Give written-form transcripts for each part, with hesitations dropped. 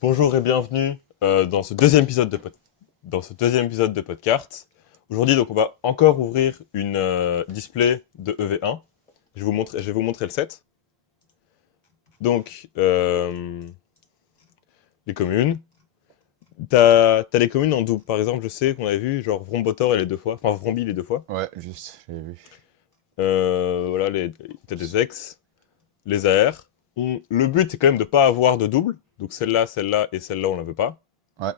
Bonjour et bienvenue dans ce deuxième épisode de podcast. Aujourd'hui, donc, on va encore ouvrir une display de EV1. Je vais vous montrer le set. Donc, les communes. T'as les communes en double. Par exemple, je sais qu'on avait vu genre Vrombotor et les deux fois. Enfin, Vrombi les deux fois. Ouais, juste, j'ai vu. Voilà, t'as des ex, les AR. Le but, c'est quand même de pas avoir de double. Donc celle-là et celle-là, on la veut pas. Ouais,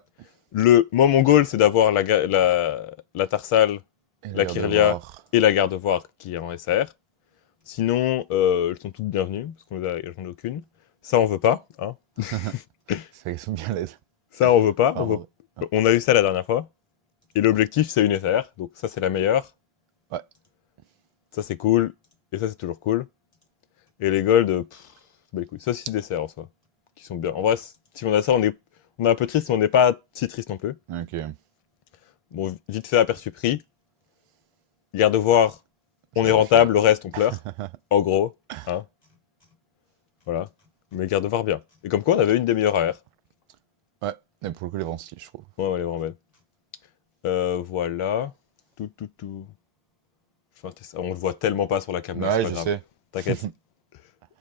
Moi, mon goal, c'est d'avoir la Tarsal, et la la garde de Kirlia voir. et la Gardevoir qui est en SR. Sinon, elles sont toutes bienvenues, parce j'en ai aucune. Ça, on veut pas, hein. Ça sont bien les. Ça, on veut pas. Pardon. Ah, On a eu ça la dernière fois. Et l'objectif, c'est une SR. Donc ça, c'est la meilleure. ouais, Ça, c'est cool. Et ça, c'est toujours cool. Et les gold, bah les couilles. Ça, c'est des SR en soi. Qui sont bien. En vrai, si on a ça, on est un peu triste, mais on n'est pas si triste non plus. ok. Bon, vite fait, aperçu prix. Gardevoir, on Ça est va le rentable, faire. le reste, on pleure. En gros, hein, voilà. Mais Gardevoir, bien. Et comme quoi, on avait une des meilleures AR. Ouais, mais pour le coup, les vents stylés, je trouve. Ouais, ouais, elle est vraiment belle. Voilà. Tout. Je fais un test. On le voit tellement pas sur la caméra, c'est Ouais, pas je grave. sais. T'inquiète.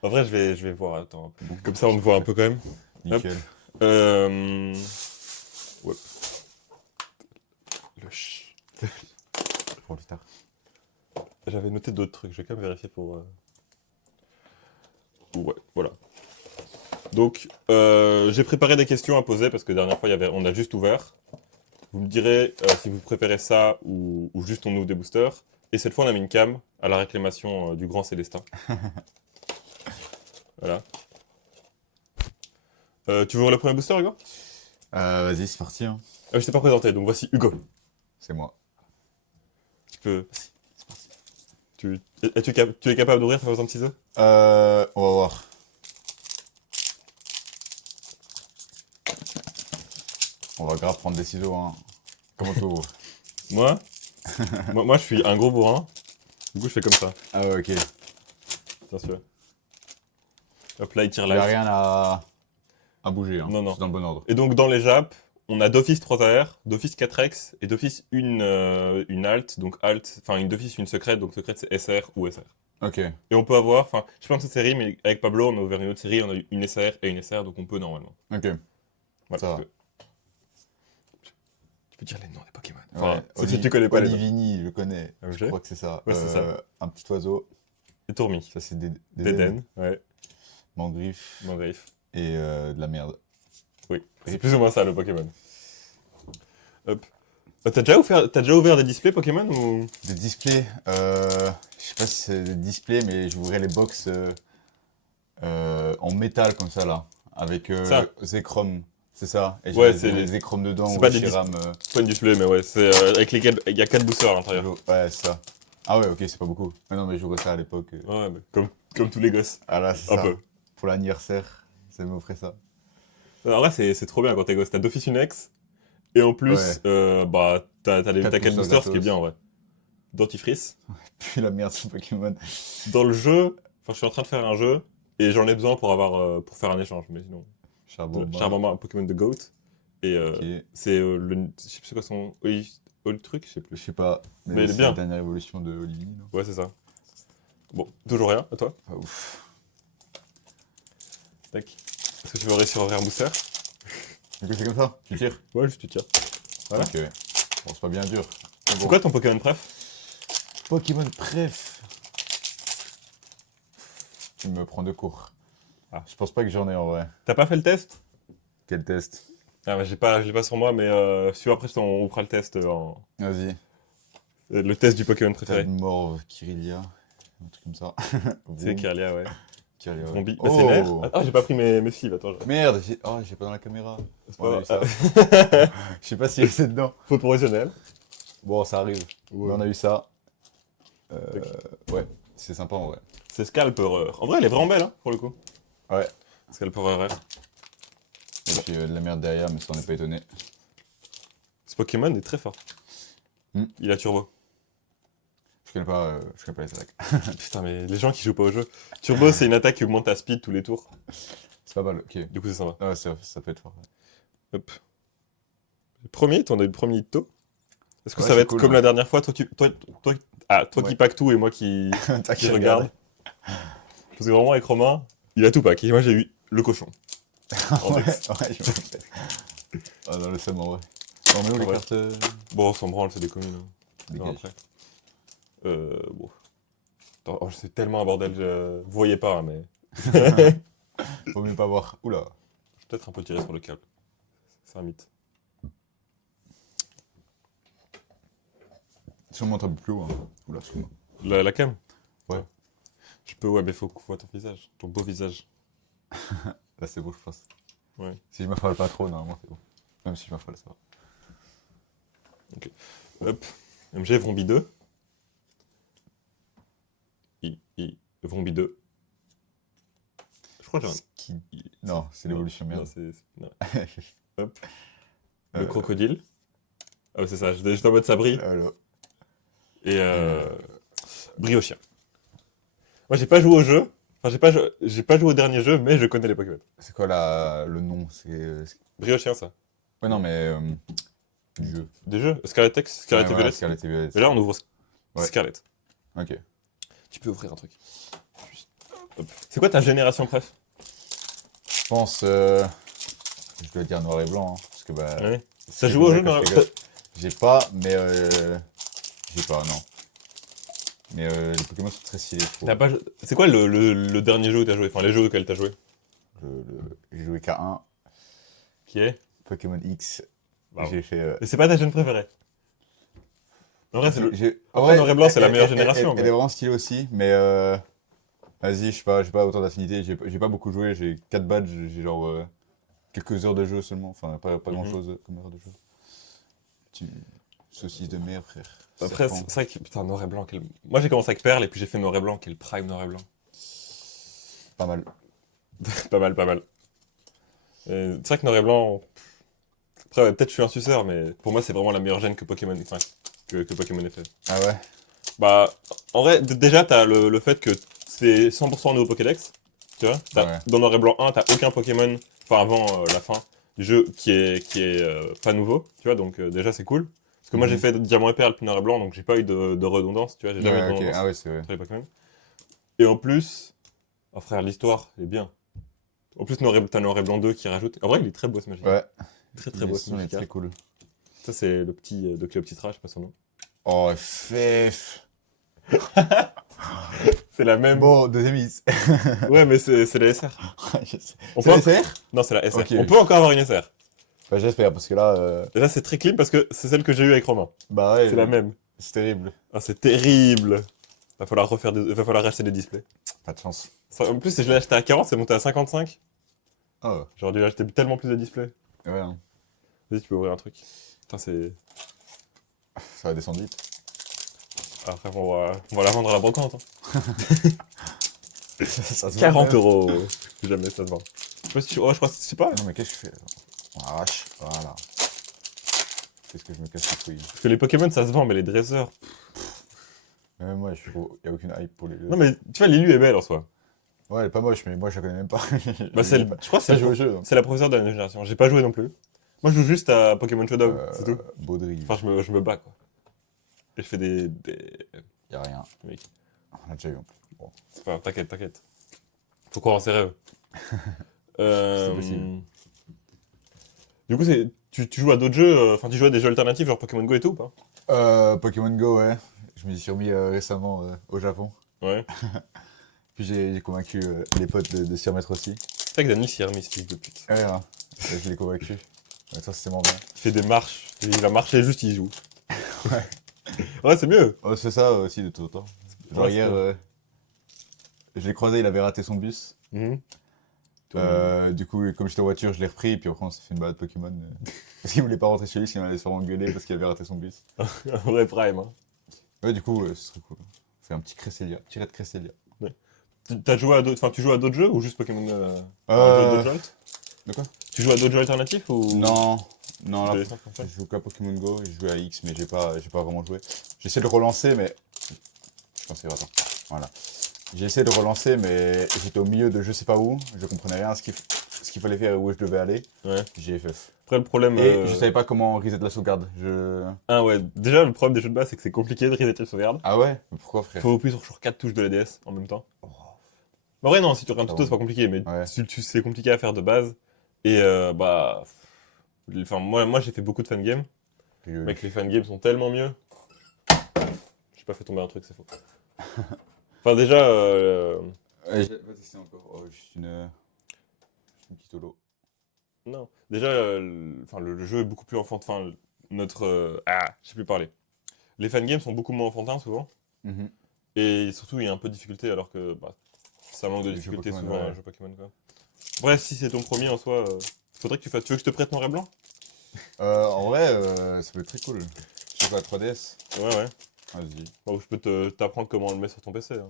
En vrai, je vais voir, attends. Bon, Comme ça, on c'est le voit un parfait. peu quand même. Hop. Nickel. Euh... Ouais. Le ch- Pour plus tard. J'avais noté d'autres trucs, je vais quand même vérifier pour... Ouais, voilà. Donc, j'ai préparé des questions à poser parce que la dernière fois, on a juste ouvert. Vous me direz si vous préférez ça ou juste on ouvre des boosters. Et cette fois, on a mis une cam à la réclamation du grand Célestin. Voilà. Tu veux ouvrir le premier booster, Hugo? Vas-y, c'est parti, hein. Je t'ai pas présenté, donc voici Hugo. C'est moi. Tu peux. Vas-y, c'est parti. Tu es capable d'ouvrir sans besoin de ciseaux? On va voir. On va grave prendre des ciseaux, hein. Comment t'ouvres? Moi, moi, je suis un gros bourrin. Du coup, je fais comme ça, Ah ouais, ok. bien sûr. Hop là, il tire Il y a live. rien à bouger, hein. Non, non. C'est dans le bon ordre. Et donc, dans les Jap, on a d'office 3 AR, d'office 4X et d'office une alt. Donc, alt, enfin, d'office une secrète. Donc, secrète, c'est SR ou SR. Ok, Et on peut avoir, enfin, je pense cette série, mais avec Pablo, on a ouvert une autre série, on a eu une SR et une SR, donc on peut normalement. ok. Voilà, Ça va. tu peux dire les noms des Pokémon. Enfin, Ouais, sauf si tu connais pas les noms. Olivini, je le connais. Je Ok. crois que c'est ça. Ouais, c'est ça. Un petit oiseau. Et Tourmi. Ça, c'est des D'Eden, ouais. Mangriffe Mangriffe. et de la merde. Oui. C'est plus ou moins ça, le Pokémon. Hop. T'as déjà ouvert des displays Pokémon ou... Des displays. Je sais pas si c'est des displays, mais j'ouvrais les box en métal comme ça là. Avec Ça. Zekrom. C'est ça. Et Ouais, j'avais des Zekrom dedans c'est ou pas des displays. Shiram. C'est pas une display, mais ouais, c'est avec lesquels il y a 4 boosters à l'intérieur. Ouais, c'est ça. Ah ouais, ok, c'est pas beaucoup. Mais non, mais je jouais ça à l'époque. Ouais, mais comme tous les gosses. Ah là, c'est Un ça. peu. Pour l'anniversaire, ça m'offrait ça. En vrai, c'est trop bien quand t'es gosse. T'as d'office une ex, et en plus, Ouais. bah, Quatre t'as 4 boosters boosters, ce qui est bien gratos. en vrai. Dentifrice. Puis la merde, ce Pokémon. Dans le jeu, enfin, je suis en train de faire un jeu, et j'en ai besoin pour pour faire un échange, mais sinon. Charbomba. Charbomba, un Pokémon de Goat. Et Ok. c'est je sais plus quoi son. Oli truc, je sais Je plus. sais pas, Mais mais il est c'est la bien. dernière évolution de Olivine, non? Ouais, c'est ça. Bon, toujours rien, à toi. Pas ouf. Tac. Est-ce que tu veux réussir à ouvrir un booster? Du coup, c'est comme ça, tu tires. Ouais, juste tu tires. Voilà. Ok. Bon, c'est pas bien dur. Mais C'est bon. quoi ton Pokémon préf? Pokémon préf. Tu me prends de court. Ah. Je pense pas que j'en ai en vrai. T'as pas fait le test? Quel test? Ah, bah, je l'ai pas sur moi, mais si tu veux, après, on fera le test, Vas-y. le test du Pokémon Tad préféré. Morve, Kirilia. Un truc comme ça. C'est Vroom, Kirlia, ouais. Kirilia, ouais. Vrombi. Bah, c'est l'air. Oh! Ah, j'ai pas pris mes fils, attends. Merde, j'ai pas dans la caméra. C'est On a pas eu ça. grave. Je sais pas si c'est dedans. Faute professionnelle. Bon, ça arrive. Ouais. Mais on a eu ça. Tac. Ouais, c'est sympa en vrai. C'est Scalperer. En vrai, elle est vraiment belle, hein, pour le coup. Ouais. Scalperer R. Et puis de la merde derrière, mais ça on est pas étonné. Ce Pokémon est très fort. Hmm. Il a turbo. Je connais pas les attaques. Putain, mais les gens qui jouent pas au jeu. Turbo, c'est une attaque qui augmente ta speed tous les tours. C'est pas mal, ok. Du coup, c'est sympa. Ah, ouais, ça peut être fort. Hop. Premier, t'en as eu le premier Ito. Est-ce que Ouais, ça va c'est être cool, comme hein. la dernière fois, toi Ouais. qui pack tout et moi qui, T'as qui qui regarde? Parce que vraiment, avec Romain, il a tout pack. Et moi, j'ai eu le cochon. En Ouais, Dex. ouais, je me rappelle. Ah, dans le seum, en vrai. On met où les Ouais. cartes Bon, on s'en branle, c'est des communes. Hein. On verra dégage. après. Bon. Attends, oh, c'est tellement un bordel, vous voyez pas, hein, mais... Faut mieux pas voir. Oula. Je vais peut-être un peu tirer sur le câble. C'est un mythe. Si on monte un peu plus haut. Hein. Oula, excuse-moi. La cam? Ouais. Je peux, ouais, mais faut qu'on voit ton visage. Ton beau visage. Là, c'est beau, je pense. Ouais. Si je m'affale pas trop, normalement, c'est bon. Même si je m'affale, ça va. Hop. MG, Vrombi 2. Vrombi 2. Je crois que j'ai un... Non, c'est l'évolution, Non, merde. non. Hop. Le Euh, crocodile. Ah, ouais, c'est ça, j'étais en mode ça brille. alors, Et briochien. Moi, j'ai pas joué au jeu. Enfin, j'ai pas joué au dernier jeu, mais je connais les Pokémon. c'est quoi le nom? Briochien, ça. Ouais, non, mais du jeu. Des jeux Scarlet X, Scarlet Ouais, et voilà, Violet. Scarlet et Violet. Mais là, on ouvre Ouais. Scarlet. Ok. Tu peux ouvrir un truc. Hop. C'est quoi ta génération préf? Je pense. Je dois dire noir et blanc. Hein, parce que bah. Ouais. c'est T'as joué au vrai jeu que dans je rigole. J'ai pas, mais. J'ai pas, non. Mais les Pokémon sont très stylés, je trouve. C'est quoi le dernier jeu où t'as joué? Enfin, les jeux auxquels t'as joué? J'ai joué K1, Qui est? Pokémon X. Bah, J'ai fait. Et c'est pas ta gêne préférée? En vrai, c'est le... En Après, Noir et Blanc, c'est la elle- meilleure elle- génération, Elle mais- est vraiment stylée aussi, mais vas-y, je sais pas autant d'affinité. J'ai pas beaucoup joué, j'ai 4 badges, j'ai genre quelques heures de jeu seulement. Enfin, pas grand chose comme heure de jeu. Tu... Saucisse de mer, frère. Après, Serpent. c'est vrai que, putain, Noir et Blanc, Moi, j'ai commencé avec Perle, et puis j'ai fait Noir et Blanc, quel prime Noir et Blanc. Pas mal. Pas mal, pas mal. C'est vrai que Noir et Blanc... Après, ouais, peut-être je suis un suceur, mais pour moi, c'est vraiment la meilleure gêne que Pokémon, enfin, que Pokémon ait fait. Ah ouais? Bah, en vrai, déjà, t'as le fait que c'est 100% nouveau Pokédex, tu vois. Ouais. Dans Noir et Blanc 1, t'as aucun Pokémon, enfin avant la fin du jeu, qui est pas nouveau, tu vois, donc déjà c'est cool. Parce que moi j'ai Mhm. fait Diamant et Perle puis Noir et Blanc, donc j'ai pas eu de redondance, tu vois, j'ai jamais eu de Ouais, ok. redondance Ah ouais, c'est vrai. entre les Pokémon. Et en plus, oh frère, l'histoire est bien. En plus, t'as Noir et Blanc 2 qui rajoute. En vrai, il est très beau ce Magikarp. Ouais. Très très beau ce Il est Magikarp. très cool. Ça, c'est le petit de Cléopatra, je sais pas son nom. Oh, Fef. C'est la même. Bon, deuxième is. Ouais, mais c'est la SR. Je sais. On C'est peut la SR? Non, c'est la SR. Ok. On peut encore avoir une SR. Bah, j'espère, parce que là, Et là, c'est très clean parce que c'est celle que j'ai eue avec Romain. bah ouais, C'est la même. c'est terrible. Ah, c'est terrible. Va falloir racheter des displays. Pas de chance. En plus, si je l'ai acheté à 40, c'est monté à 55. Oh, J'aurais dû acheter tellement plus de displays. ouais, hein. Vas-y, tu peux ouvrir un truc. Putain, c'est... Ça va descendre vite. Après, on va la vendre à la brocante. Hein. Ça se vend, 40 ouais. euros. Jamais ça se vend. Je sais pas si je crois, je sais pas. Non, mais qu'est-ce que je fais là? On arrache. Voilà. Qu'est-ce que je me casse les couilles? Parce que les Pokémon, ça se vend, mais les dresseurs... Même moi, il n'y a aucune hype pour les. Non, mais tu vois, l'élu est belle en soi. Ouais, elle est pas moche, mais moi, je la connais même pas. Bah, je crois que Ça joue au jeu, donc. c'est la professeure de la nouvelle génération. J'ai pas joué non plus. Moi, je joue juste à Pokémon Showdown, c'est tout. Baudry. Enfin, je me bats, quoi. Et je fais des... Y a rien. Mec, On a déjà eu en plus. Bon. c'est pas... T'inquiète, t'inquiète. Faut croire en ses rêves. C'est possible. Du coup, tu joues à d'autres jeux, enfin, tu joues à des jeux alternatifs, genre Pokémon Go et tout, ou pas? Pokémon Go, ouais. Je m'y suis remis récemment au Japon. Ouais. Puis j'ai convaincu les potes de s'y remettre aussi. C'est vrai que Dany s'y est remis, ce fils de pute. Ouais, hein. Je l'ai convaincu. Ouais, ça, c'était vraiment bien. Il fait des marches, il va marcher juste, il joue. Ouais, c'est mieux. On se fait ça aussi de temps en temps. Genre Ouais, c'est hier, vrai. je l'ai croisé, il avait raté son bus. Mhm. Du coup, comme j'étais en voiture, je l'ai repris, puis après on s'est fait une balade Pokémon. Parce qu'il voulait pas rentrer chez lui, sinon il allait se faire engueuler parce qu'il avait raté son bus. Un vrai prime, hein. Ouais, du coup, ce serait cool. On fait un petit Cresselia, petit raid Cresselia. T'as joué à d'autres... Enfin, tu joues à d'autres jeux ou juste Pokémon... d'autres jeux alt De quoi? Tu joues à d'autres jeux alternatifs ou... Non, Tu là, laisses comme ça je joue qu'à Pokémon Go, j'ai joué à X, mais j'ai pas vraiment joué. J'essaie de relancer, mais... Je pense que attends. Voilà. J'ai essayé de relancer, mais j'étais au milieu de je sais pas où, je comprenais rien à ce qu'il ce qu'il fallait faire et où je devais aller. Ouais. GFF. Après, le problème. Et je savais pas comment reset la sauvegarde. Ah ouais, déjà, le problème des jeux de base, c'est que c'est compliqué de resetter le sauvegarde. Ah ouais? Mais pourquoi, frère? Faut appuyer sur genre 4 touches de la DS en même temps. Oh, En vrai, non, si tu regardes un ça tuto, c'est va. pas compliqué, mais Ouais. c'est compliqué à faire de base. Et bah. Enfin, moi j'ai fait beaucoup de fangames. Mec, les fangames sont tellement mieux. J'ai pas fait tomber un truc, c'est faux. Enfin, déjà. Vas-y, c'est encore. Oh, juste une petite holo. Non. Déjà, enfin, le jeu est beaucoup plus enfantin. Enfin, notre. Je sais plus parler. Les fangames sont beaucoup moins enfantins souvent. Mhm. Et surtout, il y a un peu de difficulté alors que bah, ça manque de Les jeux difficulté Pokémon, souvent ouais. un jeu Pokémon quoi. Bref, si c'est ton premier en soi, faudrait que tu fasses. Tu veux que je te prête noir et blanc? En vrai, ça peut être très cool. Je sais pas, 3DS. Ouais, ouais. Vas-y. Bon, je peux t'apprendre comment on le met sur ton PC. Hein.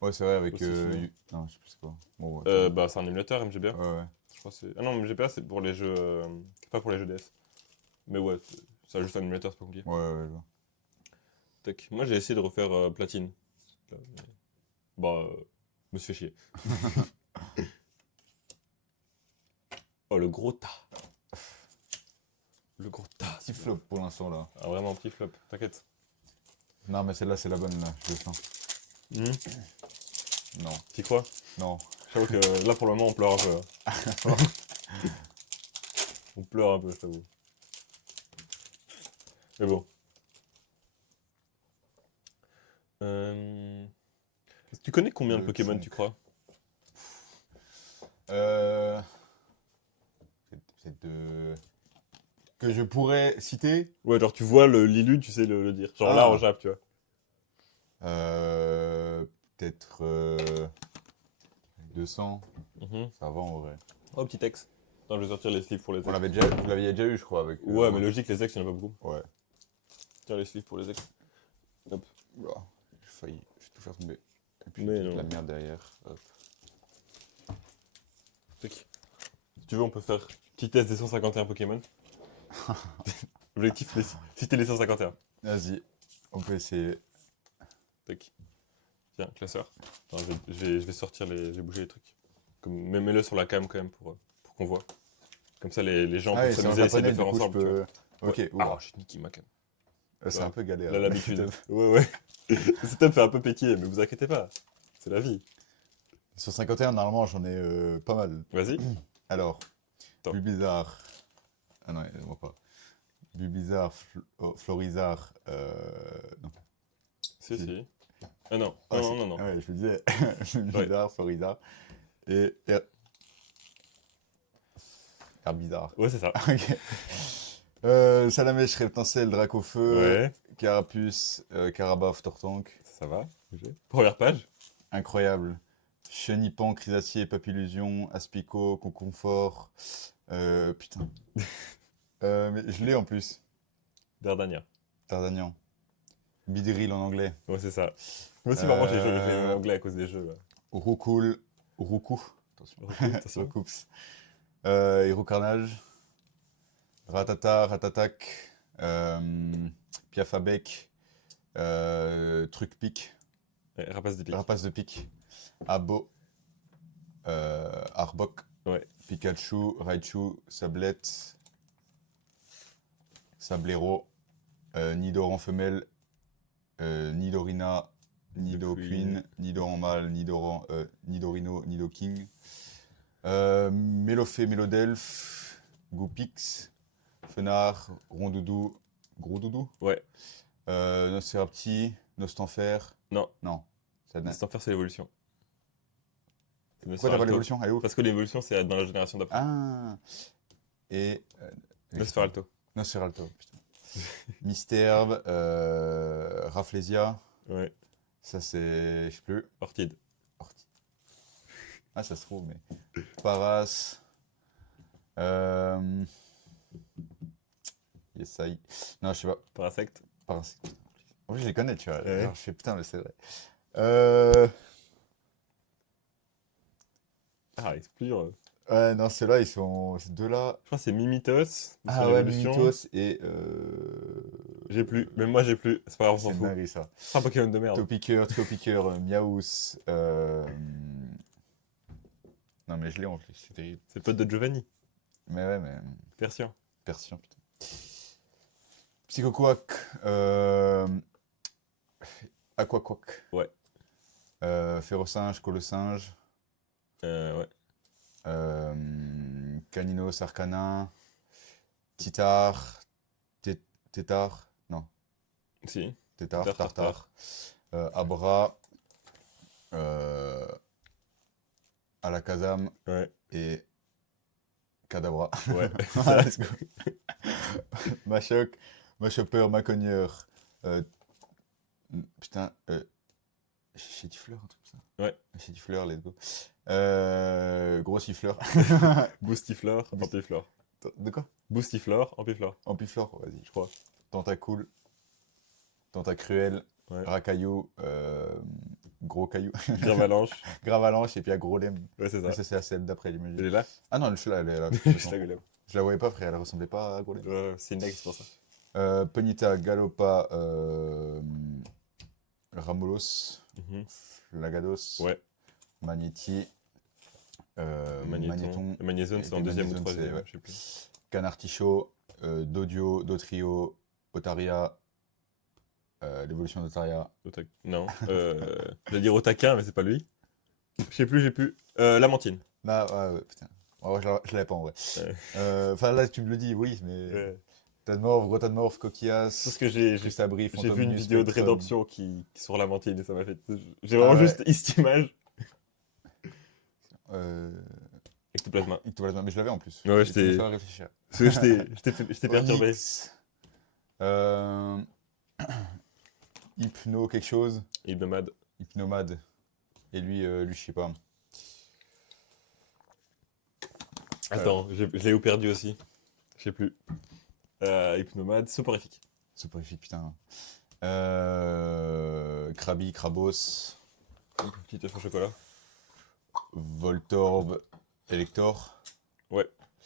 Ouais, c'est vrai, avec. Aussi, sinon. Non, je sais plus c'est quoi. Bon, ouais. Bah, c'est un émulateur MGBA. Ouais, ouais. Je crois que c'est. Ah non, MGBA c'est pour les jeux. Pas pour les jeux DS. Mais ouais, c'est juste un émulateur, c'est pas compliqué. Ouais, ouais, je vois. Tac. Moi j'ai essayé de refaire Platine. Bah, je me suis fait chier. Oh, le gros tas. Le gros tas. Petit flop pour l'instant là. Ah, vraiment un petit flop, t'inquiète. Non, mais celle-là, c'est la bonne là, je le sens. Non, T'y crois? non. J'avoue que là pour le moment on pleure un peu. Hein. On pleure un peu, je t'avoue. Mais bon. Tu connais combien de Le Pokémon chonk. tu crois? Euh... C'est de... Que je pourrais citer. Ouais, genre tu vois l'élu, tu sais le dire. Genre là Ah. en Jap, tu vois. Peut-être 200. Mhm. Ça va en vrai. Oh, petit texte. Non, je vais sortir les sleeves pour les ex. Vous l'aviez déjà eu, je crois. Avec, Ouais, mais logique, les ex, il y en a pas beaucoup. Ouais. Tiens, les sleeves pour les ex. Hop. Oula, j'ai failli. Je vais tout faire tomber. Et puis, Mais toute non. la merde derrière. Hop. Tac. Si tu veux, on peut faire petit test des 151 Pokémon. Objectif, citer les 151. Vas-y, on peut essayer. Tac. Tiens, classeur. Attends, je vais sortir les. Je vais bouger les trucs. Mais mets-le sur la cam quand même pour qu'on voit. Comme ça, les gens Ah peuvent ouais, c'est en s'amuser à essayer de japonais, le faire du coup, je ensemble. Tu vois. peux... Ok, Ouais. oula. Ah, j'ai niqué ma cam. C'est un peu galère. Là, l'habitude. Ouais, ouais. Le setup fait un peu pétiller, mais vous inquiétez pas. C'est la vie. Sur 51, normalement, j'en ai pas mal. Vas-y. Alors, Attends. Bulbizarre. Ah non, il ne voit pas. Bulbizarre, Florizarre. Non. Si. Ah non, Ah, non. ah ouais, je me disais. Bulbizarre, Florizarre. Et. Herbizarre. Ouais, c'est ça. Ok. Salamèche, Reptincelle, Dracofeu, Ouais, Carapuce, Carabaf, Tortank. ça va. Ok. Première page. Incroyable. Chenipan, Chrysacier, Papillusion, Aspico, Conconfort. Putain. Mais je l'ai en plus. Dardania. Dardagnan. Bidril en anglais. Ouais, c'est ça. Moi aussi, vraiment, j'ai fait en anglais à cause des jeux. Là. Roucoul. Roucou. Attention. Attention. Roucoups. Hero Carnage. Ratata, Ratatac. Piafabec. Truc pic. Ouais, rapace des pics. Rapace de pic. Abo. Arbok. Ouais. Pikachu. Raichu. Sablette. Sablero. Nidoran femelle. Nidorina. Nidoqueen. Nidoran mâle. Nidorino. Nidoking. Mélofée, Mélodelphe. Goupix. Fenard. Rondoudou. Gros doudou. Ouais. Nosferapti. Nostanfer. Non. Non. Ça C'est en faire, c'est l'évolution. Pourquoi t'as pas l'évolution? Elle est où? Parce que l'évolution, c'est dans la génération d'après. Ah. Et. Nosferalto. Nosferalto, putain. Mystherbe, Rafflesia, Ouais. ça c'est. Je sais plus. Orchide. Ah, ça se trouve, mais. Paras. Yesai. Non, je sais pas. Parasect. Paras. En plus, je les connais, tu vois. Ouais. Genre, je fais putain, mais c'est vrai. Ah, c'est plus dur. Ouais, non, ceux-là, ils sont. Ces deux-là. Je crois que c'est Mimitos. Ah sur ouais, l'évolution. Mimitos et. J'ai plus. Même moi, j'ai plus. C'est pas grave, on s'en C'est fout. dingue ça. C'est un Pokémon de merde. Topiqueur, Miaous, Non, mais je l'ai en plus, c'est terrible. C'est le pote de Giovanni. Mais ouais, mais. Persian. Persian, putain. Psychoquack. Aquaquack. Ouais. Férocinge, Colosinge. Ouais. Caninos, Arcanin. Titar. Tétard. Non, Si. Tétard, Tartare. Tartare. Abra. Alakazam. Ouais. Et. Cadabra. Ouais. Ah, let's go. Machoc, Machopper, Macogneur. Putain, Chétifleur, un truc comme ça. Ouais. Chétifleur, let's go. Gros siffleur. Boostiflore, Ampiflore. De quoi? Boostiflore, Ampiflore. Ampiflore, vas-y. Je crois. Tentacool. Tentacruel. Ouais. Racaillou. Gros caillou. Gravalanche. Gravalanche et puis à Gros Lem. Ouais, c'est ça. Mais ça, c'est à celle d'après, Elle j'imagine. est là. Ah non, celui-là, elle est là. Je la gueule. Je la voyais pas, frère. Elle ressemblait pas à Gros Lem. C'est une blague, c'est pour ça. Penita, Galopa, Ramolos, Mhm. Lagados, Ouais. Magnéti, Magnéton. Magnézone, Et c'est en puis deuxième ou Magnézone, troisième, c'est- je sais plus. Canartichaud, Dodio, Dotrio, Otaria, l'évolution d'Otaria, Non. J'allais dire Otaka, mais c'est pas lui. Je sais plus, j'ai plus. Lamantine. Ah, ouais, putain. Ouais, je l'avais pas en vrai. Ouais. Enfin, là, tu me le dis, oui, mais. Ouais. Tadmorph, gros Tadmorph, Coquillas, Parce que j'ai Crustabri, vu une Fontaminus, vidéo de Spectrum. rédemption qui sur Lamantine et ça m'a fait. J'ai vraiment ouais. juste cette image. Ectoplasma. Ectoplasma, mais je l'avais en plus. Ouais, Tu me j'étais fais réfléchir. parce que j'étais perturbé. Onyx, Hypno quelque chose, Hypnomade. Hypnomade. Et lui, je sais pas. Attends, je l'ai ou perdu aussi. Je sais plus. Hypnomade, soporifique. Soporifique, putain. Krabi, Krabos, Petit œuf au chocolat. Voltorb, Elector.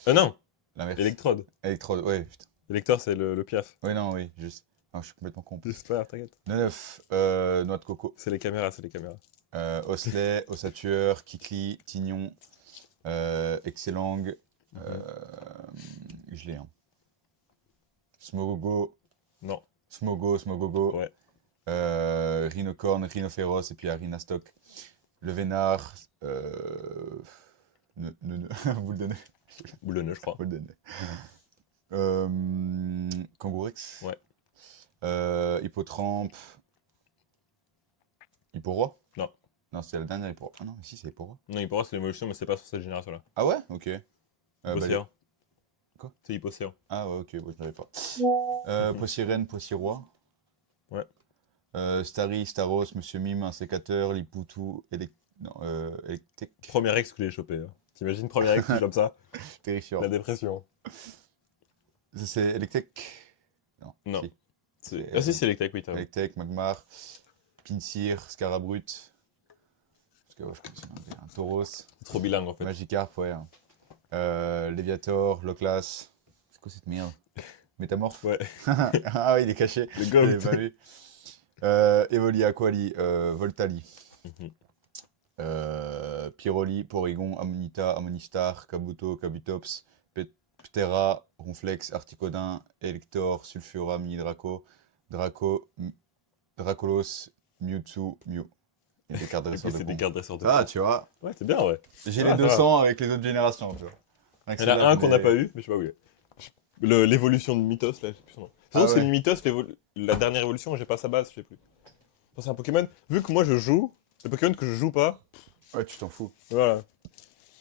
Non, L'inverse. Electrode. Electrode, ouais, putain. Elector, c'est le piaf. Ouais, non, oui, juste. Non, je suis complètement con. C'est pas grave, t'inquiète. 9, Noix de coco. C'est les caméras, c'est les caméras. Osley, Ossatueur, Kikli, Tignon, Excellang, je l'ai, hein. Smogogo, Non. Smogogo, Ouais. Rhinocorn, Rhinophéros et puis Arinastoc. Le Vénard, boule de nez, Boule de nœud, je crois. boule de nez. Kangourix, Ouais. Hippotrampe, Hipporoi. Non. Non, c'est la dernière Hipporoi. Ah non, ici c'est Hipporoi. Non, il pourra, c'est l'évolution, mais c'est pas sur cette génération-là. Ah ouais? Ok. Hypocéan. Quoi? C'est Hypocéan. Ah ouais, ok, bon, je l'avais pas. Poissirène, Poissiroi. Ouais. Starry, Staros, Monsieur Mime, un sécateur, Lipoutou, Electek, Premier ex que j'ai chopé. Hein. T'imagines, premier ex, comme ça? Terrifiant. La dépression. Ça, c'est Electek? Non. Si. Ah si, c'est Electek, oui, t'as raison. Electek, Magmar, Pinsir, Scarabrut. Parce que ouais, je connais un Tauros, C'est trop bilingue, en fait. Magikarp, ouais. Léviator, Loclas. C'est quoi cette merde? Métamorphe? Ouais. Ah oui, il est caché. Le Je goat. l'avais pas vu. Evoli, Aquali, Voltali, Mhm. Pyroli, Porygon, Ammonita, Ammonistar, Kabuto, Kabutops, Ptera, Ronflex, Articodin, Elector, Sulfura, Mini Draco, Dracolos, Mewtwo, Mew. Il y a des cartes de Ok, dresseurs de c'est des con. cartes dresseurs de Ah, tu vois, Ouais, c'est bien, ouais. j'ai Ah, les ça 200 avec les autres générations, tu vois. Rien que Il y en a celle-là, un je qu'on n'a l'ai- pas eu, mais je sais pas où il est. L'évolution de Mythos, là, je sais plus son nom. Ah Sinon, c'est ouais. Mythos, la dernière évolution, j'ai pas sa base, je sais plus. C'est un Pokémon. Vu que moi je joue, les Pokémon que je joue pas, Ouais, tu t'en fous. voilà.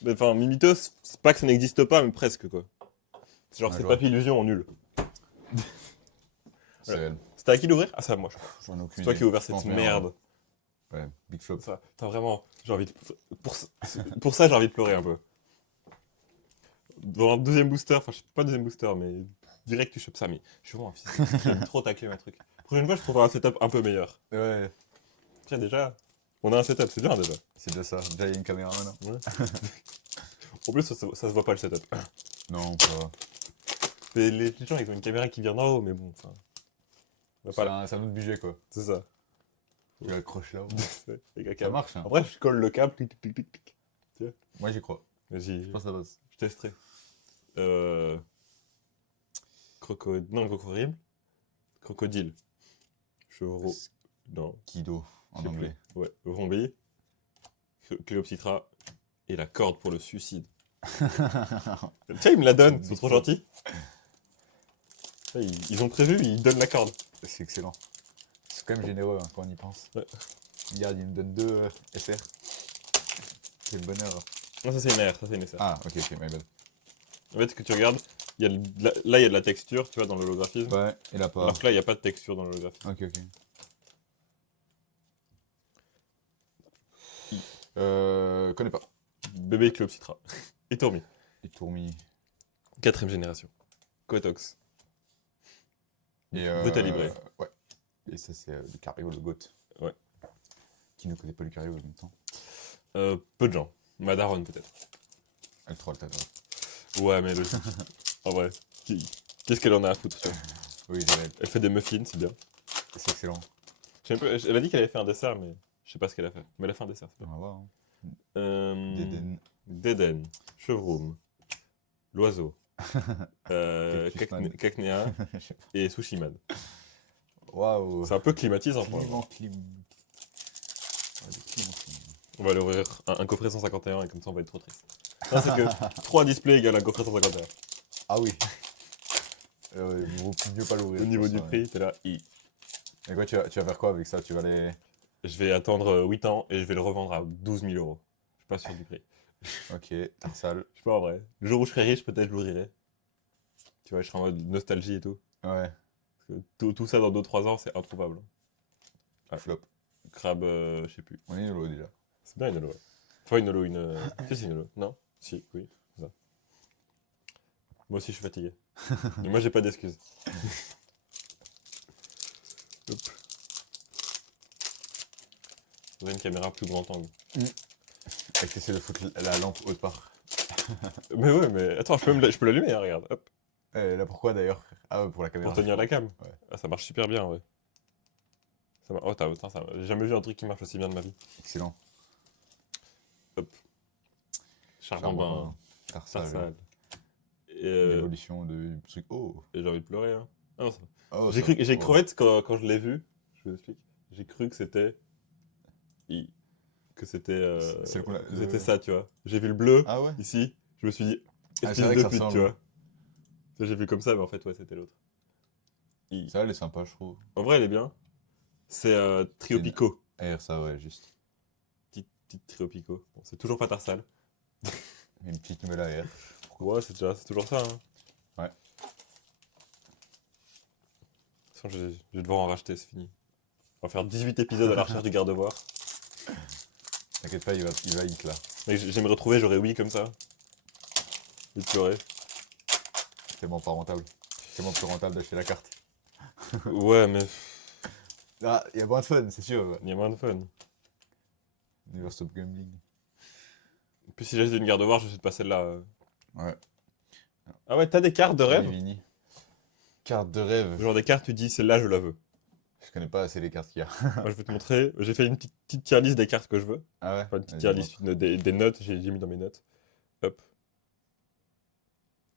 Mais, enfin, Mimitos, c'est pas que ça n'existe pas, mais presque, quoi. C'est genre, Ouais, c'est je vois. Papy Illusion en nul. C'est elle. C'était à qui d'ouvrir? Ah, ça, moi, J'en ai aucune c'est toi idée. qui as ouvert Je pense cette bien, merde. Ouais, big flop. Ça, t'as vraiment. J'ai envie de. Pour ça, j'ai envie de pleurer un peu. Dans un deuxième booster, enfin, je sais pas deuxième booster, mais direct tu chopes ça, mais je suis vraiment un fils. J'aime trop tacler ma truc. Prochaine fois, je trouverai un setup un peu meilleur. Ouais, Tiens, déjà, on a un setup, c'est bien déjà. c'est déjà ça. Déjà, il y a une caméra maintenant. En plus, ça se voit pas le setup. Non, pas. Mais les gens, ils ont une caméra qui vient d'en haut, mais bon, enfin. On va C'est pas là. un autre budget, quoi. C'est ça. Tu accroches là. Les gars, Ça marche, hein. Après, je colle le câble, clic, clic, clic, clic. Moi, j'y crois. Vas-y, Je pense que ça passe. je testerai. Non, crocodile. Crocodile. Chevreau. Non, Kido, je en sais plus. anglais. Ouais, Vrombé. Cléopsitra. Et la corde pour le suicide. Tiens, ils me la donnent, ils sont trop gentils. Ouais, ils ont prévu, ils donnent la corde. C'est excellent. C'est quand même généreux hein, quand on y pense. Ouais. Regarde, il me donne 2 SR. Quel bonheur. Non, ça c'est une R, ça c'est une SR. Ah, ok, my bad. En fait, ce que tu regardes, il y a là il y a de la texture, tu vois, dans l'holographisme. Ouais, et là pas. Alors que là, il n'y a pas de texture dans l'holographisme. Ok. Connais pas. Bébé Cléopsitra. Et Tourmi. Et Tourmi. 4ème génération. Cotox. Et Brutta Libre. Ouais. Et ça, c'est Lucario, le GOAT. Ouais. Qui ne connaît pas Lucario en même temps. Peu de gens. Madaron peut-être. Elle troll, t'as droit. Ouais, mais logique. En vrai. Qu'est-ce qu'elle en a à foutre, tu vois. Oui, c'est vrai. Elle fait des muffins, c'est bien. C'est excellent. Elle a dit qu'elle avait fait un dessert, mais je sais pas ce qu'elle a fait. Mais elle a fait un dessert, c'est On bien. va voir. Hein. Déden. Déden. Chevroum. L'oiseau. Cactusman. Cacnea. Et Sushiman. Waouh. C'est un peu climatisant pour Clim moi. en clim. Ouais, des clim en clim. On va aller ouvrir un coffret 151 et comme ça on va être trop triste. Non, c'est que 3 displays égale un coffret 151. Ah oui. Il vaut mieux pas l'ouvrir. Au je niveau pense, du ouais. prix, t'es là. Et quoi, tu vas faire quoi avec ça? Tu vas les. Je vais attendre 8 ans et je vais le revendre à 12 000 euros. Je suis pas sûr du prix. Ok, Tarsal. Je sais pas en vrai. Le jour où je serai riche, peut-être je l'ouvrirai. Tu vois, je serai en mode nostalgie et tout. Ouais, Parce que tout ça dans 2-3 ans, c'est introuvable. Ouais. flop. Crabe, je sais plus. On est nul déjà. C'est bien une holo. Ouais. Enfin, une holo, une. Si, c'est une holo. Non? Si, oui, c'est ça. Moi aussi, je suis fatigué. Mais moi, j'ai pas d'excuses. Hop. Faudrait une caméra plus grand angle. Et que t'essaies de foutre la lampe haute part. Mais ouais, mais attends, je peux l'allumer, hein, regarde. Hop. Là, pourquoi d'ailleurs? Ah ouais, pour la caméra. Pour tenir la cam. Ouais. Ah, ça marche super bien, ouais. Oh, putain, j'ai jamais vu un truc qui marche aussi bien de ma vie. Excellent. Charbon, Tarsal. Tarsal. Et, L'évolution de truc. Oh. et j'ai envie de pleurer. Hein. Ah non, Oh, j'ai oh. cru en fait, quand je l'ai vu, je vous explique, j'ai cru que c'était. Que c'était. C'est Que c'était ça, tu vois. J'ai vu le bleu, Ah ouais? ici, je me suis dit, Ah, c'est espèce vrai de que ça pute, tu ressemble. vois. Ça, j'ai vu comme ça, mais en fait, ouais, c'était l'autre. Ça, elle est sympa, je trouve. En vrai, elle est bien. C'est Trio C'est une- Pico. R, ça, ouais, juste. Petite Trio Pico. Bon, c'est toujours pas Tarsal. Une petite nouvelle AR. Ouais, c'est toujours ça. Hein. Ouais. De toute façon, je vais devoir en racheter, c'est fini. On va faire 18 épisodes à la recherche du garde-voir. T'inquiète pas, il va hit là. Mec, j'aimerais retrouver, j'aurais oui comme ça. Et pleurer. Tellement pas rentable. Tellement plus rentable d'acheter la carte. Ouais, mais Ah, il y a moins de fun, c'est sûr. il y a moins de fun. Never stop gambling. Et puis si j'achète une garde-voir, j'achète pas celle-là. Ouais. Ah ouais, t'as des cartes de rêve? Vini. Carte de rêve. Genre des cartes, tu dis celle-là, je la veux. Je connais pas assez les cartes qu'il y a. Moi, je vais te montrer. J'ai fait une petite tier list des cartes que je veux. Ah ouais? Enfin, une petite Vas-y, tier list des notes, j'ai mis dans mes notes. Hop.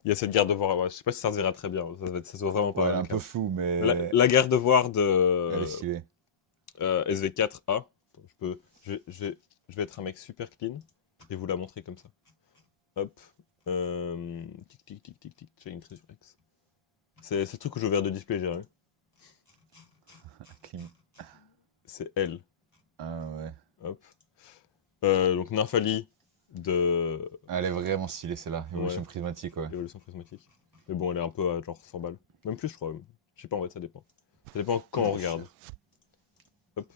Il y a cette garde-voir. Ouais, je sais pas si ça se verra très bien. Ça se voit vraiment ouais, pas. elle est la un peu carte. floue, mais La garde-voir elle est de stylée. SV4A. Je vais être un mec super clean et vous la montrer comme ça. Hop. Tic tic tic tic tic. Chain Treasure X. C'est le truc que j'ai ouvert de display, j'ai vu. Clim. C'est elle. Ah ouais. Hop. Donc Nymphalie de Elle est vraiment stylée celle-là. Évolution Ouais. prismatique, ouais. Évolution prismatique. Mais bon, elle est un peu à genre 100 balles. Même plus, je crois. Je sais pas, en fait, ça dépend. Ça dépend quand on regarde. Hop.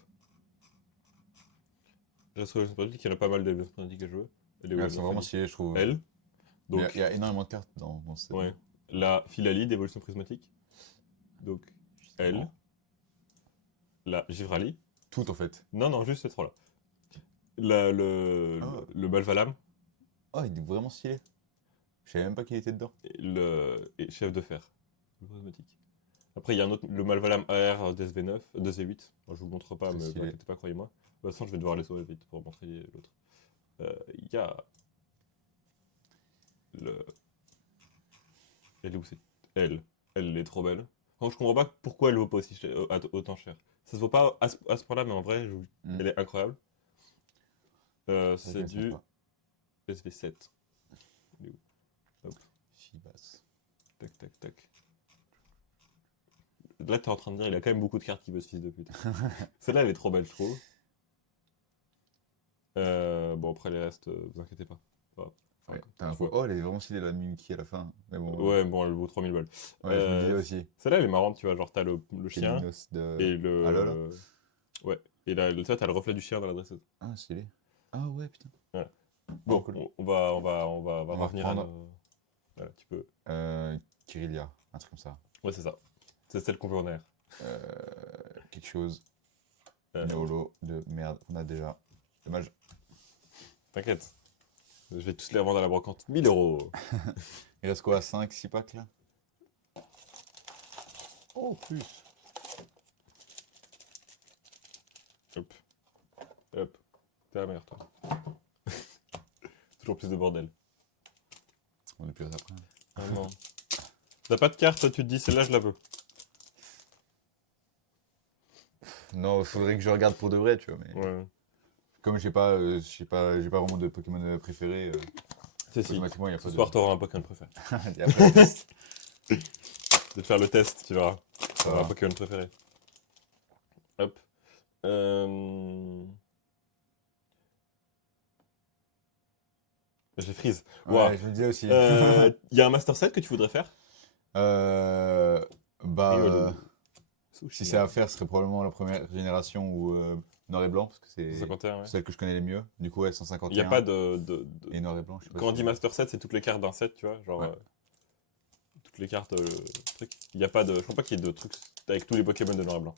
J'ai trouvé l'évolution prismatique, il y en a pas mal d'évolutions prismatiques que je veux. Elle est où, Elles sont vraiment Nymphalie stylées, je trouve. Elle. Il y a- Donc, il y, a énormément de cartes dans cette. ouais. La Philalie d'évolution prismatique. Donc, elle. La Givrali. Tout en fait. Non, non, juste ces trois-là. Ah. Le Balvalam. Oh, il est vraiment stylé. Je savais même pas qu'il était dedans. Et Chef de Fer. Prismatique. Après, il y a un autre, le Malvalam AR d'SV9, de Z8. Moi, je vous le montre pas, Très mais vous stylé. inquiétez pas, croyez-moi. De toute façon, je vais devoir aller sauver vite pour montrer l'autre. Il y a le... Elle est où c'est... Elle est trop belle. Donc, je comprends pas pourquoi elle vaut pas aussi autant cher. Ça se vaut pas à ce point-là, mais en vrai, elle est incroyable. Je C'est connaissais du pas. SV7. Il est où? Hop, Chibas. tac, tac, tac. Là, t'es en train de dire, il a quand même beaucoup de cartes qui veut ce fils de pute. Celle-là, elle est trop belle, je trouve. Bon, après les restes, vous inquiétez pas. Enfin, Ouais, tu vois. oh, elle est vraiment stylée la Mimiki à la fin. Mais bon, Ouais, bon, elle vaut 3000 balles. ouais, je me disais aussi. Celle-là, elle est marrante, tu vois. Genre, t'as le chien Kelinos de. et Ah là là. Ouais. Et là, ça, t'as le reflet du chien dans la dresseuse. Ah, stylé. Ah ouais, putain. Ouais. Oh, Bon, cool. on va On va revenir à reprendre nos... Voilà, tu peux... Kyrilia, un truc comme ça. Ouais, c'est ça. C'est celle qu'on veut en air. Quelque chose. Euh, Une holo de merde. On a déjà. Dommage. T'inquiète. Je vais tous les revendre à la brocante. 1000 €. Il reste quoi, 5, 6 packs là? Oh, plus. Hop. Hop. T'es la meilleure, toi. Toujours plus de bordel. On est plus après. Ah non. T'as pas de carte, toi, tu te dis, celle-là, je la veux. Non, faudrait que je regarde pour de vrai, tu vois. Mais Ouais. comme j'ai pas vraiment de Pokémon préféré, Si, si. automatiquement il y a Ce pas soir, t'auras un Pokémon préféré. Il y a pas de. Je vais te faire le test, tu verras. Ça T'auras un va. Pokémon préféré. Hop. J'ai freeze. Waouh. Ouais, je me disais aussi. Y a un Master Set que tu voudrais faire? Euh, bah, Riolu. si c'est à faire, ce serait probablement la première génération ou noir et blanc, parce que c'est 151, ouais. celle que je connais les mieux. Du coup, ouais, Il n'y a 151 pas de... et noir et blanc, je sais pas Quand on si. dit Master Set, c'est toutes les cartes d'un set, tu vois. Genre, Ouais. toutes les cartes, truc. Il n'y a pas de... Je crois pas qu'il y ait de trucs avec tous les Pokémon de noir et blanc.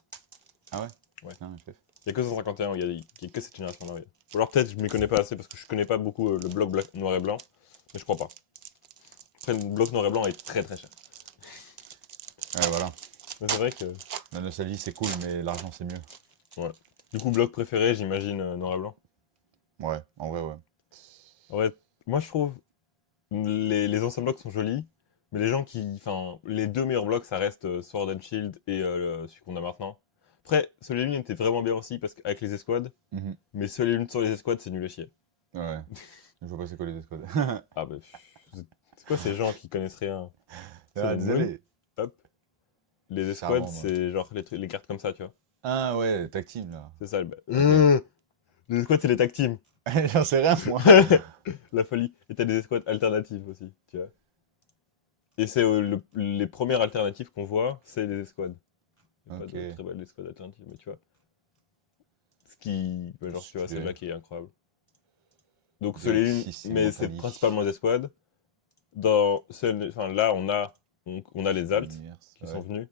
Ah ouais? Ouais. Non, FF. Il n'y a que 151, il y a que cette génération-là. Ouais. Ou alors peut-être je ne m'y connais pas assez parce que je connais pas beaucoup le bloc noir et blanc, mais je crois pas. Après, le bloc noir et blanc est très très cher. Ouais, voilà. Mais c'est vrai que... La nostalgie, c'est cool, mais l'argent, c'est mieux. Du coup, bloc préféré, j'imagine noir et blanc. Ouais, en vrai, ouais. En vrai, moi je trouve les anciens blocs sont jolis, mais les gens qui... Enfin, les deux meilleurs blocs, ça reste Sword and Shield et celui qu'on a maintenant. Après, Soleil et Lune était vraiment bien aussi parce qu'avec les escouades, Mhm. mais Soleil et Lune sans les escouades, c'est nul à chier. Ouais. Je vois pas c'est quoi les escouades. Ah bah, c'est quoi ces gens qui connaissent rien? Ah, Soleil and Moon, désolé. hop. Les Ça escouades, rend, moi. c'est genre les cartes comme ça, tu vois. Ah ouais, tag team là. C'est ça. Ok. Les escouades, c'est les tag teams. J'en sais rien, moi. La folie. Et t'as des escouades alternatives aussi, tu vois. Et c'est les premières alternatives qu'on voit, c'est les escouades. Il y a pas Ok. de très belles escouades alternatives, mais tu vois. Ce qui. Ouais, genre, tu vois, Stylé. celle-là qui est incroyable. Donc, Galaxy, c'est mais c'est Mentali. principalement des escouades. Enfin, là, on a les alts Univers, qui ouais. sont venus,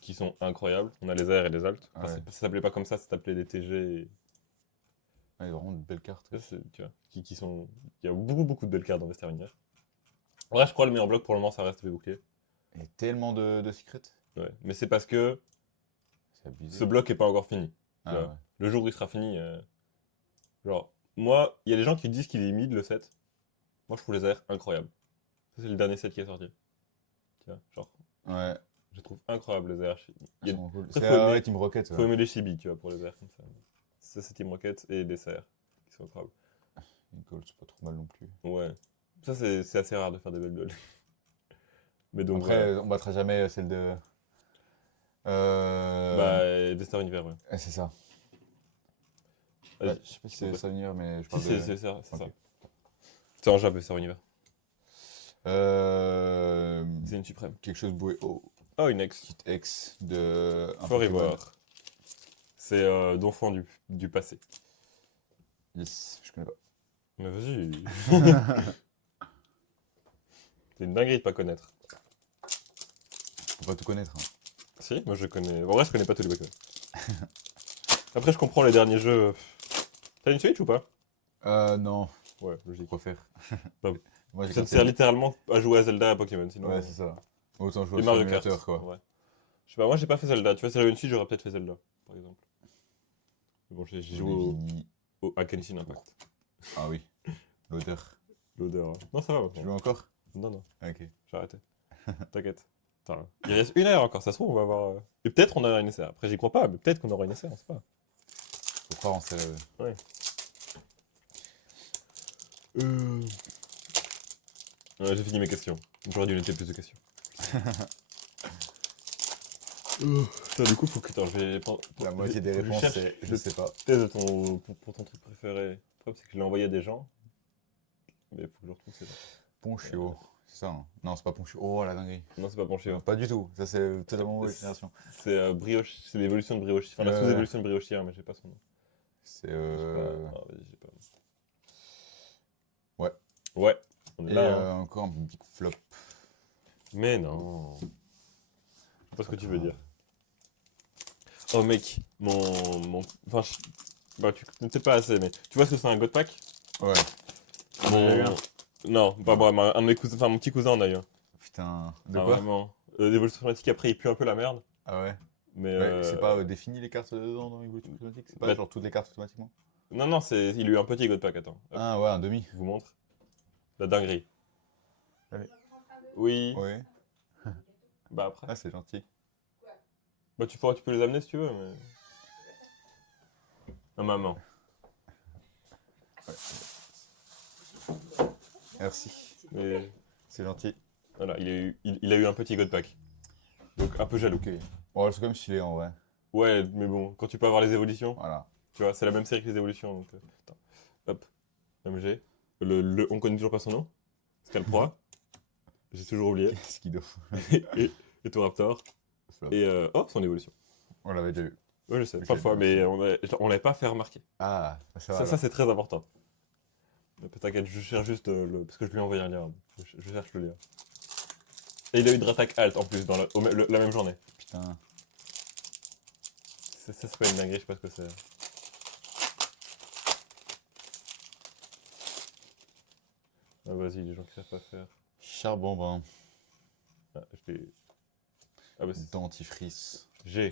qui sont incroyables. On a les airs et les alts. Enfin, Ouais. ça s'appelait pas comme ça s'appelait des TG. Ouais, vraiment de belles cartes. Ça, tu vois, qui sont... Il y a beaucoup, beaucoup de belles cartes dans Westerwinner. En vrai, je crois que le meilleur bloc pour le moment, ça reste épée bouclier. Et tellement de secrets. Ouais. Mais c'est parce que C'est abusé. ce bloc est pas encore fini. Tu Ah vois. ouais. Le jour où il sera fini, genre, moi, il y a des gens qui disent qu'il est mid le set. Moi, je trouve les airs incroyables. Ça, c'est le dernier set qui est sorti. Tu vois, genre, Ouais. je trouve incroyable les airs. Il y Ils a- sont cool. Après, C'est faut aimer, ouais, Team Rocket. faut aimer les chibis, tu vois, pour les airs comme ça. Ça, c'est Team Rocket et les serres qui sont incroyables. Une gold, c'est pas trop mal non plus. Ouais. Ça, c'est assez rare de faire des belles duels. Mais donc, Après, voilà. on battra jamais celle de. Bah, Destin Univers, ouais. C'est ça. Vas-y. Ouais, je sais pas si c'est ça venir, mais je Si, parle c'est de. c'est ça. C'est Ok. ça. C'est en Jap, Destin Univers. Euh, C'est une suprême. Quelque chose boué. Oh, Oh, une ex. petite ex de. un Faut Pokémon. revoir. C'est d'enfants du passé. Yes, je connais pas. Mais vas-y. C'est une dinguerie de pas connaître. Faut pas tout connaître. Hein. Si, moi je connais. En vrai, je connais pas tous les Pokémon. Après, je comprends les derniers jeux. T'as une Switch ou pas? Non, Ouais, logique. quoi faire. Bah, Moi, j'ai Ça te capté. sert littéralement à jouer à Zelda et à Pokémon, sinon. Ouais, c'est ça. Autant jouer Et au Mario Kart. simulateur, quoi. Ouais. Je sais pas, moi j'ai pas fait Zelda. Tu vois, si j'avais une Switch, j'aurais peut-être fait Zelda, par exemple. Mais bon, j'ai joué Olivini. à Genshin Impact. Ah oui, l'odeur. L'odeur. Ouais. Non, ça va Tu maintenant. veux encore? Non, non, Ok. j'ai arrêté. T'inquiète. Attends, il reste 1 heure encore, ça se trouve, on va avoir. Et peut-être on aura une essai. Après, j'y crois pas, mais peut-être qu'on aura une essai, on sait pas. Faut croire en ses rêves. Ouais. Euh... Ouais, j'ai fini mes questions. J'aurais dû noter plus de questions. Putain, du coup, faut que. Attends, je vais prendre. La moitié des faut que réponses, cherche c'est je le sais pas. thèse de pour ton truc préféré. Le problème, c'est que je l'ai envoyé à des gens. Mais il faut que je retrouve ces gens. Ponchio. C'est ça, hein? Non, c'est pas Ponchio. Oh la dinguerie. Non, c'est pas penché. Non, pas du tout. Ça, c'est totalement mauvaise génération. C'est brioche. C'est l'évolution de brioche. Enfin, la sous-évolution de briochière, mais j'ai pas son nom. C'est. J'ai pas. Ah, vas-y, j'ai pas. Ouais. Ouais, on est Et là. Hein. encore un big flop. Mais non. Je sais pas ce que tu veux dire. Oh mec, enfin, bah, tu ne sais pas assez, mais tu vois ce que c'est un God Pack? Ouais. Mon... eu un. Non, pas moi, un de mes cousins, enfin mon petit cousin en a eu un. Putain. De Ah, quoi? vraiment. L'évolution climatique, après il pue un peu la merde. Ah ouais. Mais Ouais, c'est pas défini les cartes dedans dans l'évolution climatique? C'est pas bah, genre toutes les cartes automatiquement? non, non, il a eu un petit God Pack, attends. Hop, Ah ouais, un demi. je vous montre. La dinguerie. Allez. Oui, Ouais. bah après. Ah, c'est gentil. Bah tu peux les amener si tu veux, mais. Ah, maman. Merci. Mais C'est gentil. voilà, il a eu un petit God Pack. Donc un peu jaloux. Ok. Bon, c'est quand même stylé en vrai. Ouais, mais bon, quand tu peux avoir les évolutions, Voilà. tu vois, c'est la même série que les évolutions. Donc, attends. Hop, MG. On connaît toujours pas son nom. Scalproa. J'ai toujours oublié. Skido. et, et Toraptor. Flop. Et oh, son évolution. On l'avait déjà eu. Ouais, je sais, Je parfois, l'ai mais vu on l'avait pas fait remarquer. Ah, ça va Ça alors. c'est très important. Mais t'inquiète, je cherche juste le. Parce que je lui ai envoyé un lien. Je cherche le lien. Et il a eu Dratak Alt en plus, dans la même journée. Putain. Ça, c'est pas une dinguerie, je sais pas ce que c'est. Ah, vas-y, les gens qui savent pas faire. Charbon brun. Ah, je l'ai. Ah, bah, c'est. Dentifrice. J'ai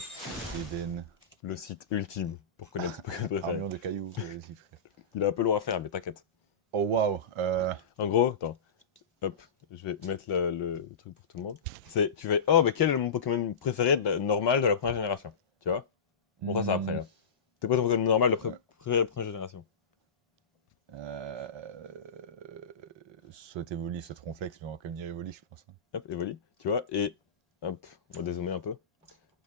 Eden. le site ultime pour connaître ses Pokémon préférés. Armure de cailloux. Vas-y, frère. Il est un peu lourd à faire, mais t'inquiète. Oh waouh. En gros, attends. Hop, je vais mettre le truc pour tout le monde. Tu fais, oh, mais quel est mon Pokémon préféré normal de la première génération? Tu vois? On fera ça après. Là. C'est quoi ton Pokémon normal Ouais. préféré de la première génération? Euh... Soit Evoli, soit Ronflex, mais on va quand même dire Evoli, je pense. Hein. Hop, Evoli, tu vois? Et hop, on va dézoomer un peu.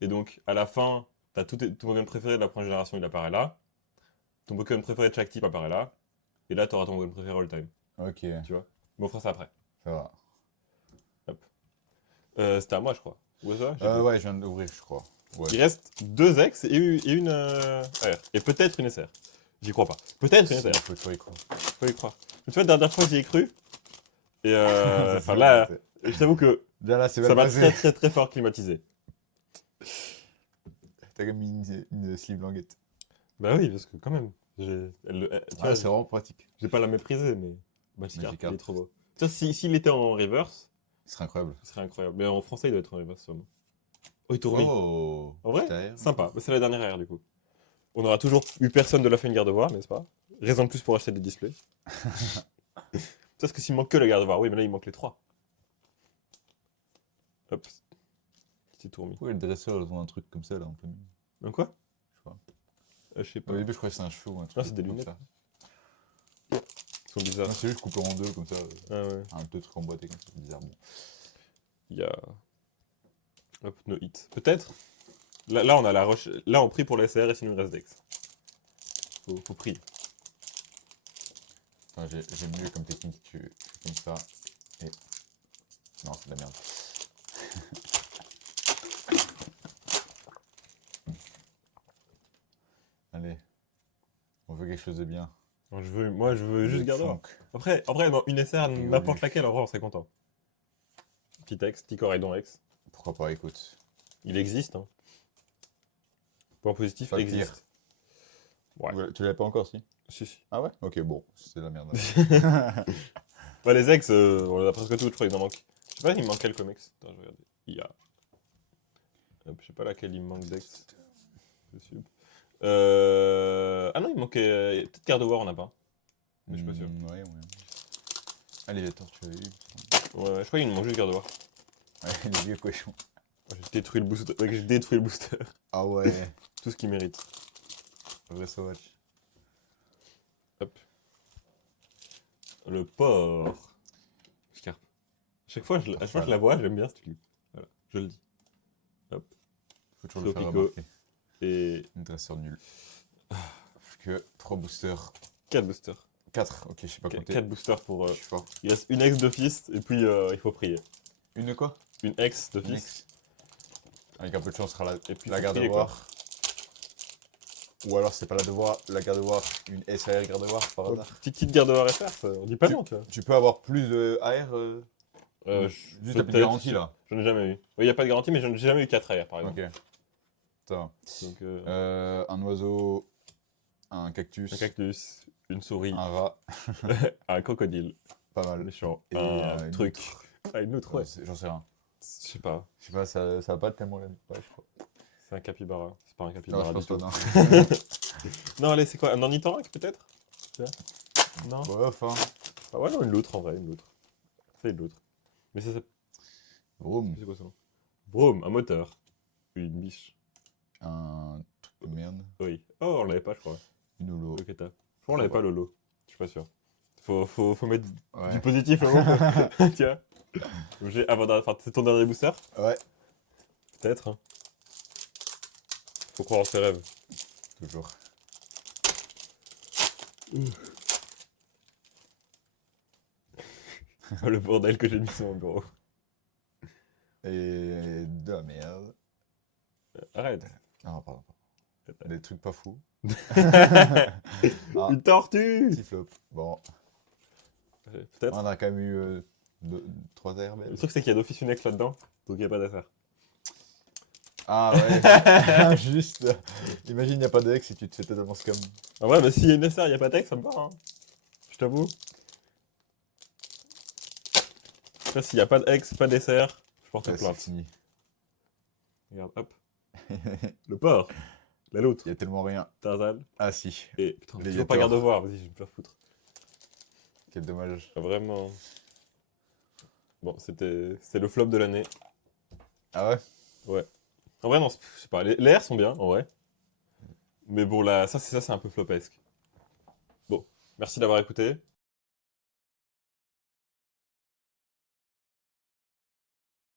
Et donc, à la fin, t'as ton Pokémon préféré de la première génération, il apparaît là. Ton Pokémon préféré de chaque type apparaît là. Et là, t'auras ton Pokémon préféré all time. Ok, Tu vois? Mais on fera ça après. ça va. C'était à moi, je crois. Ou à toi? J'ai oublié. Ouais, je viens d'ouvrir, je crois. Ouais. Il reste 2 ex et une AR. Et peut-être une SR. J'y crois pas. Peut-être une SR. Faut y croire. Faut y croire. Mais tu vois, la dernière fois, j'y ai cru. Et enfin là, je t'avoue que Déjà là, c'est ça mal m'a passé. très très très fort climatisé. T'as quand même mis une sleeve languette. Bah oui, parce que quand même. Tu vois, Ouais, c'est vraiment pratique. j'ai pas la mépriser, mais. Magikarp, Magikarp. il est trop beau. Tu vois, s'il était en reverse, Ce serait incroyable. ce serait incroyable. Mais en français, il doit être en reverse sûrement. Oh, il tourne. Oh En vrai, putain. sympa. Mais c'est la dernière AR du coup. On aura toujours eu personne de la fin de garde de voir, n'est-ce pas? Raison de plus pour acheter des displays. Parce que s'il manque que la garde de voir, oui, mais là il manque les 3. Hop. Petit tourmi. Pourquoi le dresseur ils ont un truc comme ça là en plein milieu? Donc quoi? Je sais pas. Je sais pas. Au début, je croyais que c'était un cheveu ou un truc. Ah, c'est des comme lunettes. ça. Ils sont bizarres. Non, c'est juste coupé en deux comme ça. Ah ouais. Un deux trucs emboîtés comme ça. C'est bizarre. Bon. Il y a. Hop, no hit. Peut-être. Là, on a la roche. Là, on prie pour l'SR et sinon il reste Dex. Faut prier. Attends, j'ai mieux comme technique. Tu fais comme ça. Et. Non, c'est de la merde. Allez. On veut quelque chose de bien. Moi, je veux juste Le garder. funk. Après, dans une SR, Évolue. n'importe laquelle, en vrai, on serait content. Petit X, petit Coraidon X. Pourquoi pas, écoute. Il existe, hein. Point positif, Pas existe. Ouais. Tu l'avais pas encore, si? Si, si. Ah ouais? Ok, bon, c'est de la merde. Bah, les ex, on les a presque tous, je crois qu'il en manque. Je sais pas, il me manque quel comics. Attends, je vais regarder. Il y a. Hop, je sais pas laquelle il me manque d'ex. Ah non, il manquait. Peut-être Garde War, on n'a pas. Mais je suis pas sûr. Ouais, ouais. Allez, attends, tu as eu. Ouais, je crois qu'il me manque juste garde-voir. Ouais, les vieux cochons. J'ai détruit le booster. Mec, j'ai détruit le booster. Ah ouais, Tout ce qu'il mérite. vrai sauvage. Hop. Le porc. Scarpe. Chaque fois, à chaque fois que je la vois, j'aime bien ce truc. Voilà, je le dis. Hop. Faut toujours le faire Tropico. remarquer. Et Une dresseur nulle. Plus que 3 boosters. 4 boosters. 4, ok, je sais pas compter. 4 boosters pour. Je suis fort. Il reste une ex d'office et puis il faut prier. Une de quoi? Une ex Une d'office. ex. Avec un peu de chance, ce sera Et puis la faut garde prier, devoir. Ou alors c'est pas la devoir, la garde devoir, une SAR garde devoir par Oh, hasard. petite garde-voir FR, ça, on dit pas non, tu vois. Tu peux avoir plus de AR juste la petite Peut-être, garantie là. J'en ai jamais eu. Oui, il n'y a pas de garantie, mais j'en ai jamais eu 4 ailleurs, par exemple. Ok. Ça va. Donc, Un oiseau, un cactus, un cactus, une souris, un rat, un crocodile, pas mal. méchant, Et un une truc. outre. Ah, une autre, ouais. J'en sais rien. Je sais pas. Je sais pas, ça va pas tellement la ouais, je crois. C'est un capybara. C'est pas un Non, capybara je du pense tout. pas, non. Non, allez, c'est quoi? Un ornithorynque, peut-être? Non? Ouais, enfin. Ah ouais, non, une loutre, en vrai, une loutre. C'est une loutre. Mais ça, Vroom. c'est quoi ça? Brome, un moteur. Une biche. Un truc de merde. Oui. Oh, on l'avait pas, je crois. Une holo. Le Keta. Je crois qu'on l'avait pas, Lolo. Je suis pas sûr. Faut mettre Ouais. du positif avant. Tiens. J'ai enfin, c'est ton dernier booster? Ouais, Peut-être. Hein. Faut croire en ses rêves. toujours. Oh, le bordel que j'ai mis sur mon bureau. Et de la merde. Arrête. Ah, pardon. Des trucs pas fous. Une tortue. Petit flop. Bon, Peut-être. on a quand même eu 3 Le airbells. truc, c'est qu'il y a d'office une ex là-dedans. Donc il n'y a pas d'affaire. Ah ouais, juste. Imagine, il n'y a pas d'ex et tu te fais totalement scam. Ah ouais, mais s'il y a une SR, il n'y a pas d'ex, ça me va. Hein. Je t'avoue. Après, s'il n'y a pas d'ex, pas d'SR, je porte Ouais, c'est plainte. fini. Regarde, hop. Le porc. La loutre. Il y a tellement rien. Tarzan. Ah si, Et putain, Les toujours pas Yator. garde-voir. Vas-y, je vais me faire foutre. quel dommage. Ah, vraiment. Bon, c'était le flop de l'année. Ah ouais? En vrai, non, je sais pas. Les airs sont bien, en vrai. Mais bon, là, ça c'est un peu flopesque. Bon, merci d'avoir écouté.